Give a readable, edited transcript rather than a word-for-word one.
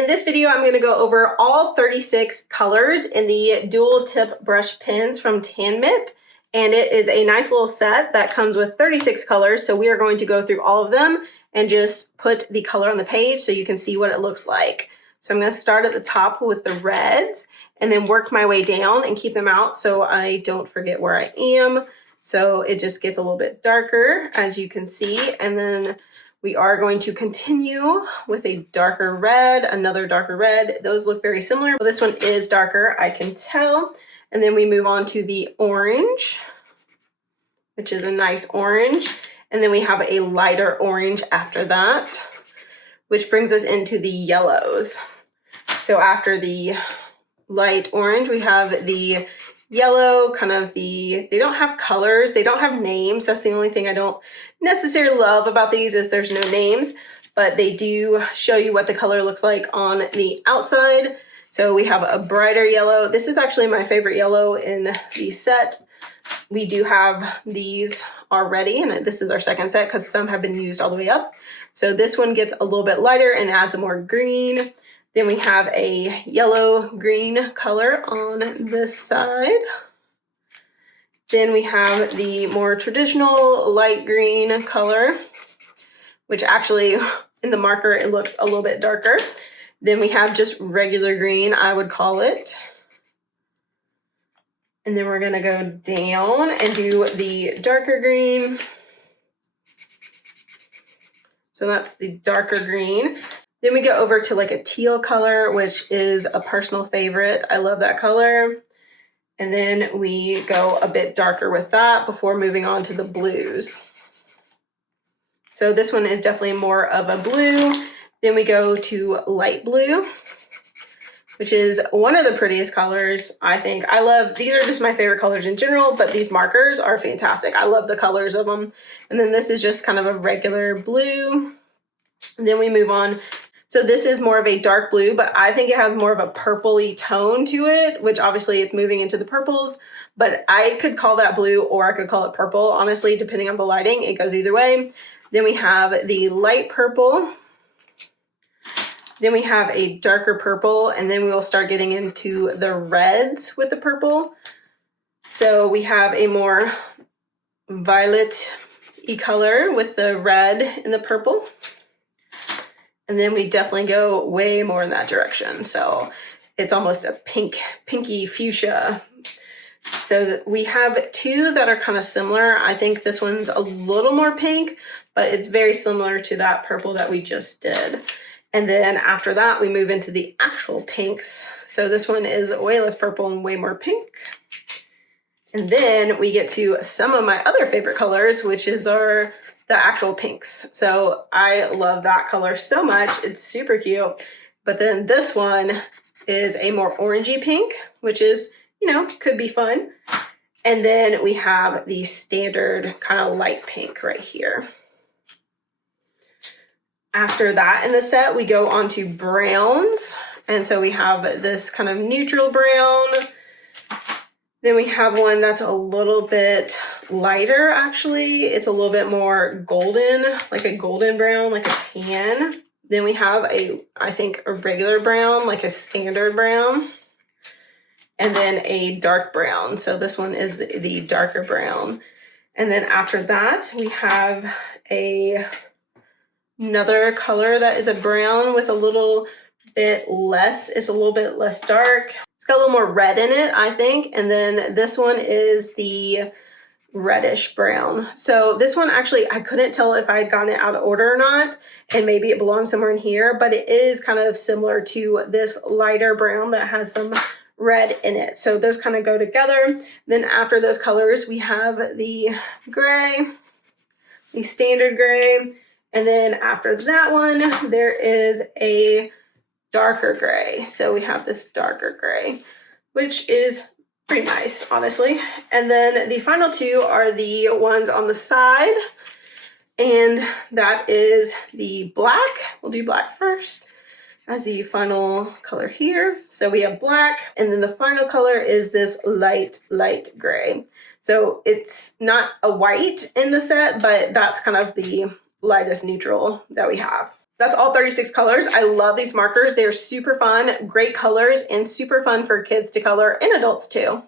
In this video, I'm going to go over all 36 colors in the dual tip brush pens from Tanmit. And it is a nice little set that comes with 36 colors. So we are going to go through all of them and just put the color on the page so you can see what it looks like. So I'm going to start at the top with the reds and then work my way down and keep them out so I don't forget where I am. So it just gets a little bit darker, as you can see. And then we are going to continue with a darker red, another darker red. Those look very similar, but this one is darker, I can tell. And then we move on to the orange, which is a nice orange. And then we have a lighter orange after that, which brings us into the yellows. So after the light orange, we have the yellow, they don't have colors, they don't have names. That's the only thing I don't necessarily love about these is there's no names, but they do show you what the color looks like on the outside. So we have a brighter yellow. This is actually my favorite yellow in the set. We do have these already, and this is our second set because some have been used all the way up. So this one gets a little bit lighter and adds more green. Then we have a yellow-green color on this side. Then we have the more traditional light green color, which actually in the marker, it looks a little bit darker. Then we have just regular green, I would call it. And then we're gonna go down and do the darker green. So that's the darker green. Then we go over to like a teal color, which is a personal favorite. I love that color. And then we go a bit darker with that before moving on to the blues. So this one is definitely more of a blue. Then we go to light blue, which is one of the prettiest colors, I think. I love, these are just my favorite colors in general, but these markers are fantastic. I love the colors of them. And then this is just kind of a regular blue. And then we move on. So this is more of a dark blue, but I think it has more of a purpley tone to it, which obviously it's moving into the purples, but I could call that blue or I could call it purple, honestly, depending on the lighting. It goes either way. Then we have the light purple. Then we have a darker purple, and then we will start getting into the reds with the purple. So we have a more violet-y color with the red and the purple. And then we definitely go way more in that direction. So it's almost a pinky fuchsia. So we have two that are kind of similar. I think this one's a little more pink, but it's very similar to that purple that we just did. And then after that, we move into the actual pinks. So this one is way less purple and way more pink. And then we get to some of my other favorite colors, which is the actual pinks. So I love that color so much. It's super cute. But then this one is a more orangey pink, which is, could be fun. And then we have the standard kind of light pink right here. After that in the set, we go on to browns. And so we have this kind of neutral brown. Then we have one that's a little bit lighter, actually. It's a little bit more golden, like a golden brown, like a tan. Then we have I think a regular brown, like a standard brown. And then a dark brown. So this one is the darker brown. And then after that, we have another color that is a brown with a little bit less, it's a little bit less dark. It's got a little more red in it, I think. And then this one is the reddish brown. So this one actually, I couldn't tell if I had gotten it out of order or not, and maybe it belongs somewhere in here, but it is kind of similar to this lighter brown that has some red in it. So those kind of go together. Then after those colors, we have the gray, the standard gray. And then after that one, there is a darker gray. So we have this darker gray, which is pretty nice, honestly. And then the final two are the ones on the side. And that is the black. We'll do black first as the final color here. So we have black, and then the final color is this light gray. So it's not a white in the set, but that's kind of the lightest neutral that we have. That's all 36 colors. I love these markers. They're super fun, great colors, and super fun for kids to color and adults too.